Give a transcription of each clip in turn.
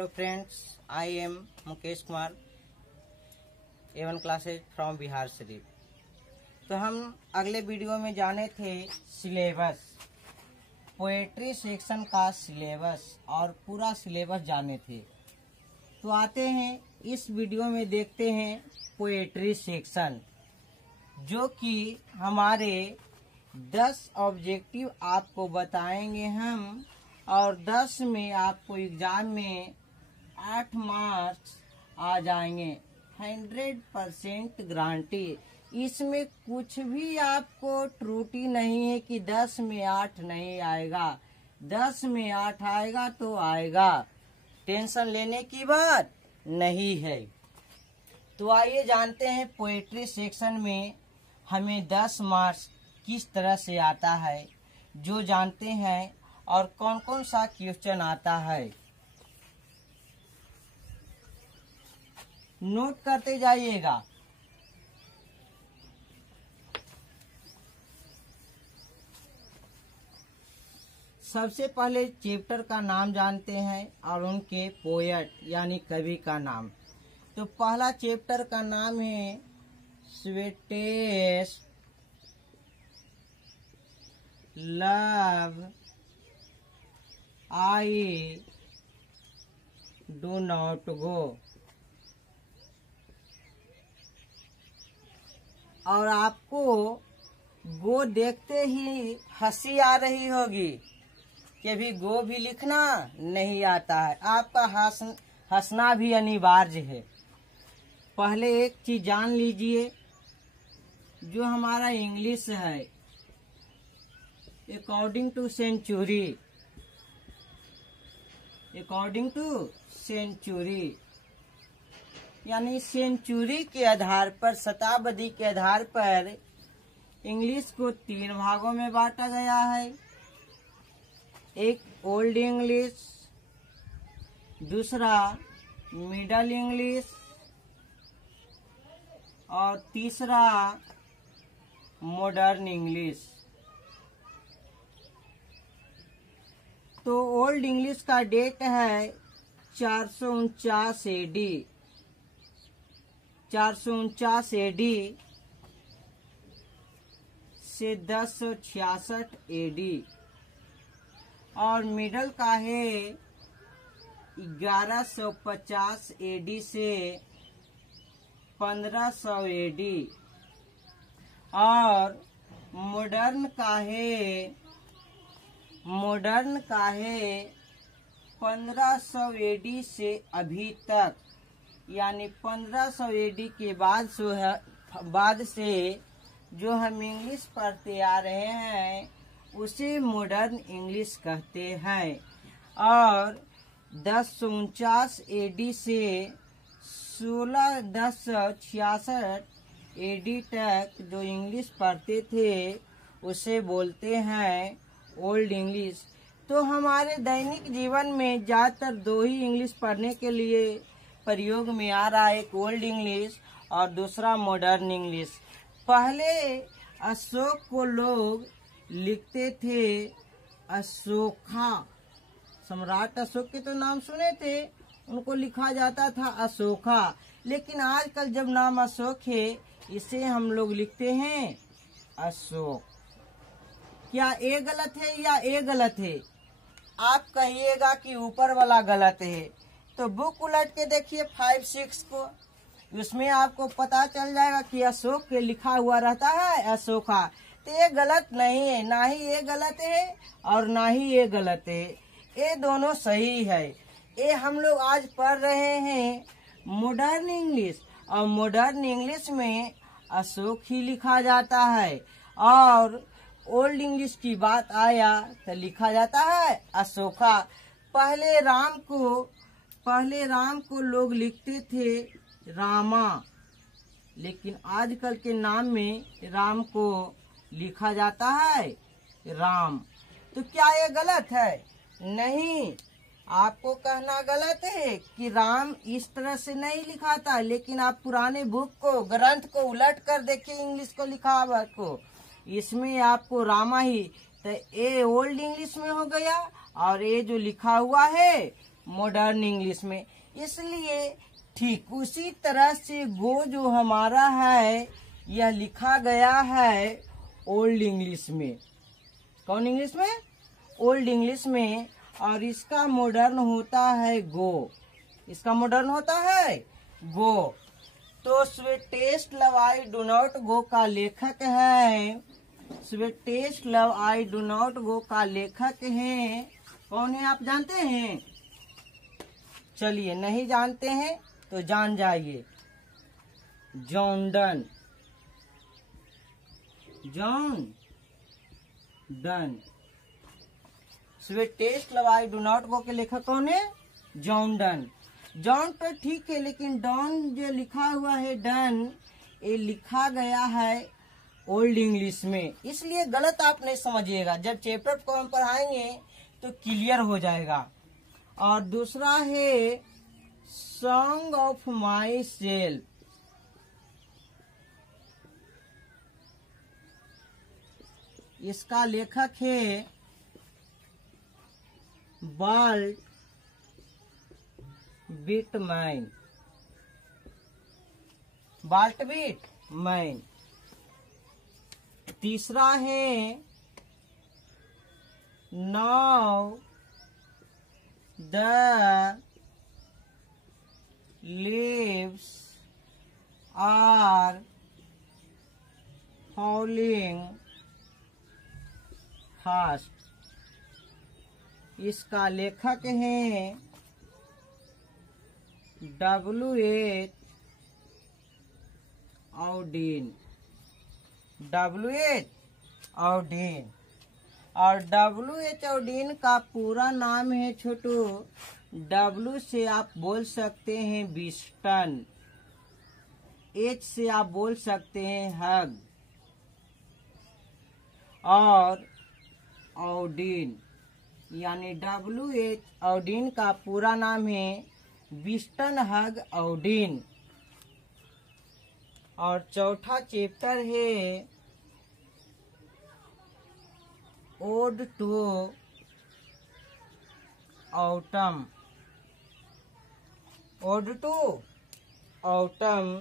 Hello friends, I am Mukesh Kumar A1 classes from Bihar Sharif. तो हम अगले वीडियो में जाने थे सिलेबस, पोएट्री सेक्शन का सिलेबस और पूरा सिलेबस जाने थे। तो आते हैं इस वीडियो में देखते हैं पोएट्री सेक्शन, जो कि हमारे 10 ऑब्जेक्टिव आपको बताएंगे हम, और 10 में आपको एग्जाम में 8 मार्क्स आ जाएंगे। 100% गारंटी, इसमें कुछ भी आपको त्रुटि नहीं है कि 10 में 8 नहीं आएगा। 10 में 8 आएगा तो आएगा, टेंशन लेने की बात नहीं है। तो आइए जानते हैं पोएट्री सेक्शन में हमें 10 मार्क्स किस तरह से आता है, जो जानते हैं, और कौन कौन सा क्वेश्चन आता है। नोट करते जाइएगा। सबसे पहले चैप्टर का नाम जानते हैं और उनके पोएट यानी कवि का नाम। तो पहला चैप्टर का नाम है sweetest love I do not go. और आपको गो देखते ही हंसी आ रही होगी कि अभी गो भी लिखना नहीं आता है। आपका हंसना भी अनिवार्य है। पहले एक चीज जान लीजिए, जो हमारा इंग्लिश है अकॉर्डिंग टू सेंचुरी, यानी सेंचुरी के आधार पर, शताब्दी के आधार पर इंग्लिश को 3 भागों में बांटा गया है। एक ओल्ड इंग्लिश, दूसरा मिडल इंग्लिश, और तीसरा मॉडर्न इंग्लिश। तो ओल्ड इंग्लिश का डेट है 449 एडी, 449 एडी से 1066 एडी, और मिडल का है 1150 एडी से 1500 एडी, और मॉडर्न का है 1500 एडी से अभी तक, यानी 1500 एडी के बाद से जो हम इंग्लिश पढ़ते आ रहे हैं उसे मॉडर्न इंग्लिश कहते हैं। और 1049 एडी से 1066 एडी तक जो इंग्लिश पढ़ते थे उसे बोलते हैं ओल्ड इंग्लिश। तो हमारे दैनिक जीवन में ज्यादातर 2 ही इंग्लिश पढ़ने के लिए प्रयोग में आ रहा है, एक ओल्ड इंग्लिश और दूसरा मॉडर्न इंग्लिश। पहले अशोक को लोग लिखते थे अशोका, सम्राट अशोक के तो नाम सुने थे, उनको लिखा जाता था अशोका। लेकिन आजकल जब नाम अशोक है, इसे हम लोग लिखते हैं अशोक। क्या ए गलत है या ए गलत है? आप कहिएगा कि ऊपर वाला गलत है। तो बुक उलट के देखिए 5-6 को, उसमें आपको पता चल जाएगा कि अशोक के लिखा हुआ रहता है अशोका। तो ये गलत नहीं है, ना ही ये गलत है और ना ही ये गलत है, ये दोनों सही है। ये हम लोग आज पढ़ रहे हैं मॉडर्न इंग्लिश, और मॉडर्न इंग्लिश में अशोक ही लिखा जाता है, और ओल्ड इंग्लिश की बात आया तो लिखा जाता है अशोका। पहले राम को लोग लिखते थे रामा, लेकिन आजकल के नाम में राम को लिखा जाता है राम। तो क्या ये गलत है? नहीं, आपको कहना गलत है कि राम इस तरह से नहीं लिखा था। लेकिन आप पुराने बुक को, ग्रंथ को उलट कर देखिए, इंग्लिश को लिखा हुआ को, इसमें आपको रामा ही, तो ये ओल्ड इंग्लिश में हो गया, और ये जो लिखा हुआ है मॉडर्न इंग्लिश में। इसलिए ठीक उसी तरह से गो जो हमारा है यह लिखा गया है ओल्ड इंग्लिश में। कौन इंग्लिश में? ओल्ड इंग्लिश में। और इसका मॉडर्न होता है गो। इसका मॉडर्न होता है गो। तो sweetest love I do not go का लेखक है, sweetest love I do not go का लेखक है कौन है आप जानते हैं? चलिए नहीं जानते हैं तो जान जाइए, John Donne. John Donne. Sweetest love I do not go के लेखक कौन है? John Donne. जॉन तो ठीक है, लेकिन डॉन जो लिखा हुआ है डन, ये लिखा गया है ओल्ड इंग्लिश में, इसलिए गलत आप नहीं समझिएगा। जब चैप्टर को हम पढ़ाएंगे तो क्लियर हो जाएगा। और दूसरा है सॉन्ग ऑफ माई सेल्फ। इसका लेखक है वाल्ट विटमैन। Volt Whitman. तीसरा है now the leaves are falling fast. इसका लेखक है W.H. ऑडिन। W.H. ऑडिन। और W.H. ऑडिन का पूरा नाम है छोटू, W से आप बोल सकते हैं विस्टन, H से आप बोल सकते हैं हग, और ऑडिन यानी W.H. ऑडिन का पूरा नाम है विस्टन हग ऑडिन। और चौथा चैप्टर है ode to autumn. Ode to autumn.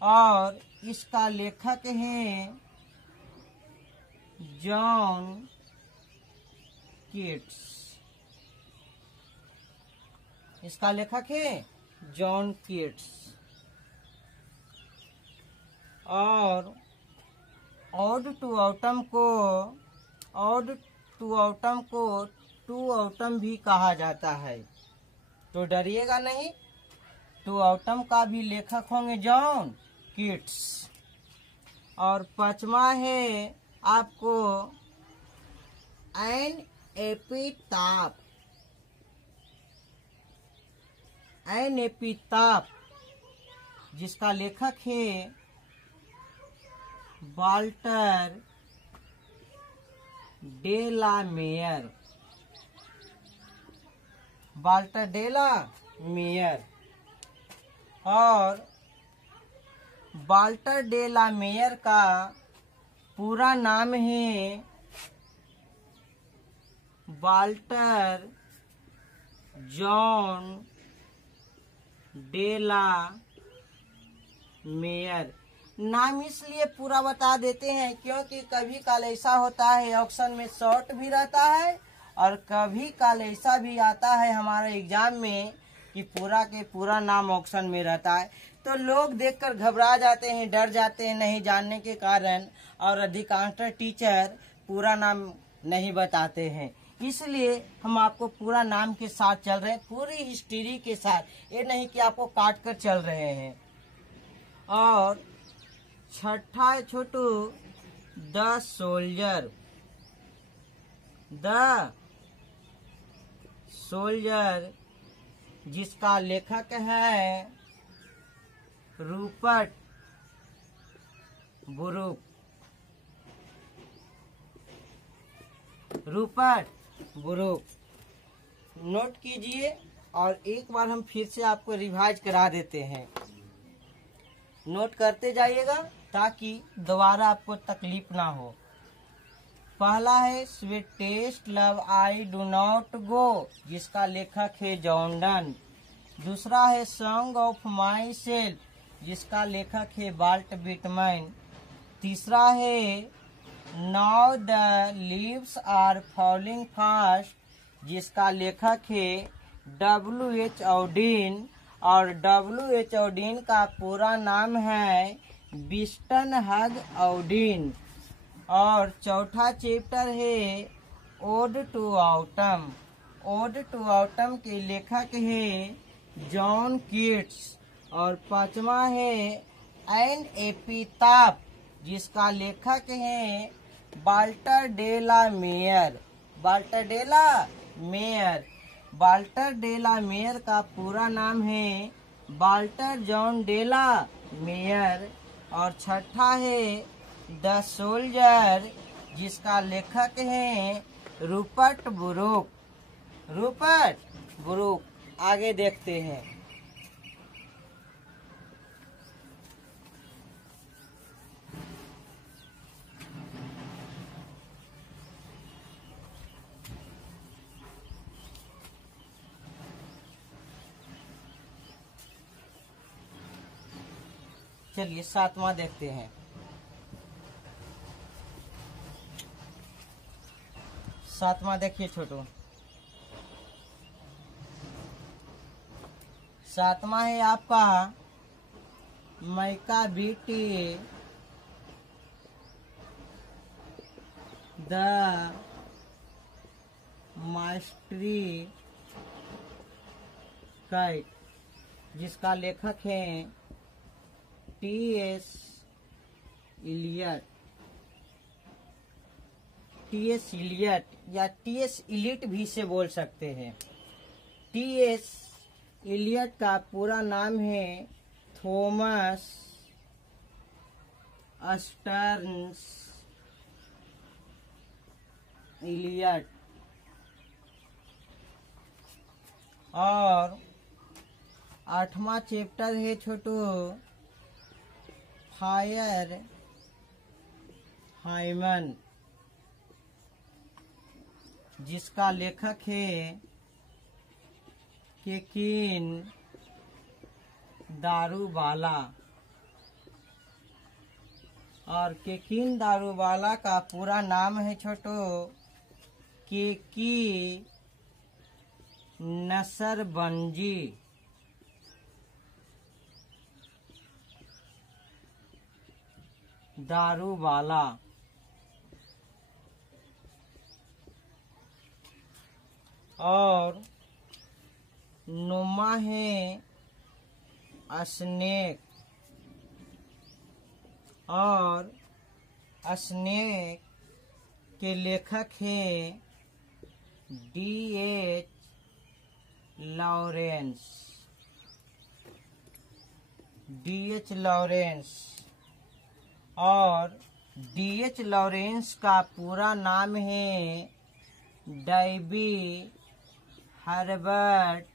और इसका लेखक है जॉन कीट्स। इसका लेखक है जॉन कीट्स। और ऑड टू ऑटम को टू ऑटम भी कहा जाता है, तो डरिएगा नहीं। टू ऑटम का भी लेखक होंगे जॉन कीट्स। और पांचवा है आपको एन एपिताफ। एन एपिताफ जिसका लेखक है Walter de la Mare. Walter de la Mare. और वाल्टर डे ला मेयर का पूरा नाम है Walter John de la Mare. नाम इसलिए पूरा बता देते हैं क्योंकि कभी काल ऐसा होता है ऑप्शन में शॉर्ट भी रहता है, और कभी काल ऐसा भी आता है हमारे एग्जाम में कि पूरा के पूरा नाम ऑप्शन में रहता है। तो लोग देखकर घबरा जाते हैं, डर जाते हैं नहीं जानने के कारण, और अधिकांश टीचर पूरा नाम नहीं बताते हैं। इसलिए हम आपको पूरा नाम के साथ चल रहे हैं, पूरी हिस्ट्री के साथ, ये नहीं कि आपको काट कर चल रहे हैं। और छठा है छोटू द सोल्जर। द सोल्जर जिसका लेखक है Rupert Brooke. Rupert Brooke note कीजिए, और एक बार हम फिर से आपको रिवाइज करा देते हैं। नोट करते जाइएगा ताकि दोबारा आपको तकलीफ ना हो। पहला है sweetest love I do not go, जिसका लेखक है जॉन डन। दूसरा है सॉन्ग ऑफ माई सेल्फ, जिसका लेखक है वाल्ट विटमैन। तीसरा है now the leaves are falling fast, जिसका लेखक है W.H. ऑडिन। और W.H. ऑडिन का पूरा नाम है विस्टन हग ऑडिन। और चौथा चैप्टर है ode to autumn. Ode to autumn के लेखक है जॉन कीट्स। और पांचवा है एन एपिताफ, जिसका लेखक है Walter de la Mare. Walter de la Mare. Walter de la Mare का पूरा नाम है Walter John de la Mare. और छठा है द सोल्जर, जिसका लेखक है रूपर्ट ब्रूक। Rupert Brooke. आगे देखते हैं। चलिए सातवां देखते हैं। सातवां देखिए छोटू। सातवां है आपका मैका बीटी द मास्टरी काइट, जिसका लेखक है T.S. इलियट। T.S. इलियट या T.S. इलिट भी से बोल सकते हैं। T.S. इलियट का पूरा नाम है थॉमस स्टर्न्स इलियट। और आठवां चैप्टर है छोटू फायर हाइमन, जिसका लेखक है केकिन दारूवाला। और केकिन दारूवाला का पूरा नाम है छोटो केकी नसरबंजी। दारूवाला। और नुमा है स्नेक। और स्नेक के लेखक हैं D.H. लॉरेंस। D.H. लॉरेंस। और D.H. लॉरेंस का पूरा नाम है डैबी हर्बर्ट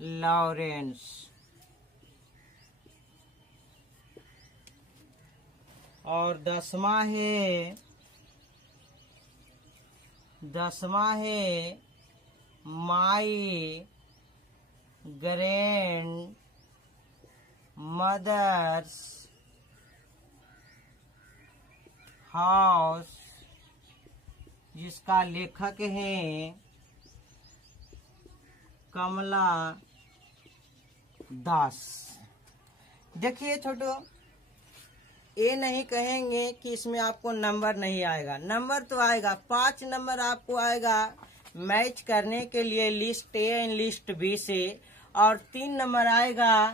लॉरेंस। और दसवां है माई ग्रैंड मदर्स हाउस, जिसका लेखक है कमला दास। देखिए छोटो, ये नहीं कहेंगे कि इसमें आपको नंबर नहीं आएगा, नंबर तो आएगा। 5 नंबर आपको आएगा मैच करने के लिए list A and list B से। और 3 नंबर आएगा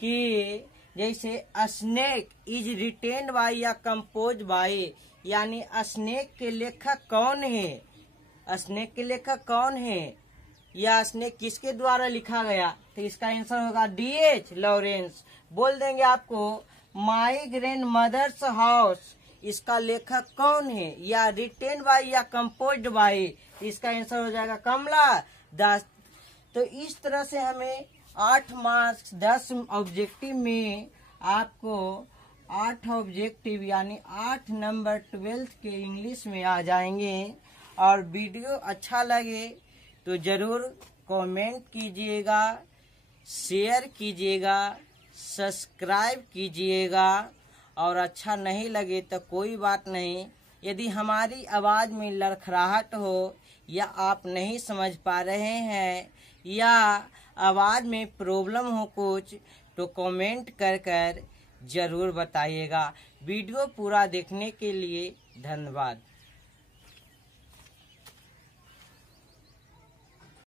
कि जैसे स्नेक इज रिटेन्ड बाय या कंपोज बाय, यानी स्नेक के लेखक कौन है, स्नेक के लेखक कौन है या स्नेक किसके द्वारा लिखा गया, तो इसका आंसर होगा D.H. लॉरेंस। बोल देंगे आपको माई ग्रैंड मदर्स हाउस, इसका लेखक कौन है, या रिटेन बाय या कंपोज्ड बाय, इसका आंसर हो जाएगा कमला दास। तो इस तरह से हमें 8 मार्क्स 10 ऑब्जेक्टिव में आपको 8 8 ऑब्जेक्टिव यानी 8 नंबर 12th के इंग्लिश में आ जाएंगे। और वीडियो अच्छा लगे तो जरूर कमेंट कीजिएगा, शेयर कीजिएगा, सब्सक्राइब कीजिएगा। और अच्छा नहीं लगे तो कोई बात नहीं, यदि हमारी आवाज़ में लड़खड़ाहट हो या आप नहीं समझ पा रहे हैं या आवाज़ में प्रॉब्लम हो कुछ, तो कमेंट कर जरूर बताइएगा। वीडियो पूरा देखने के लिए धन्यवाद।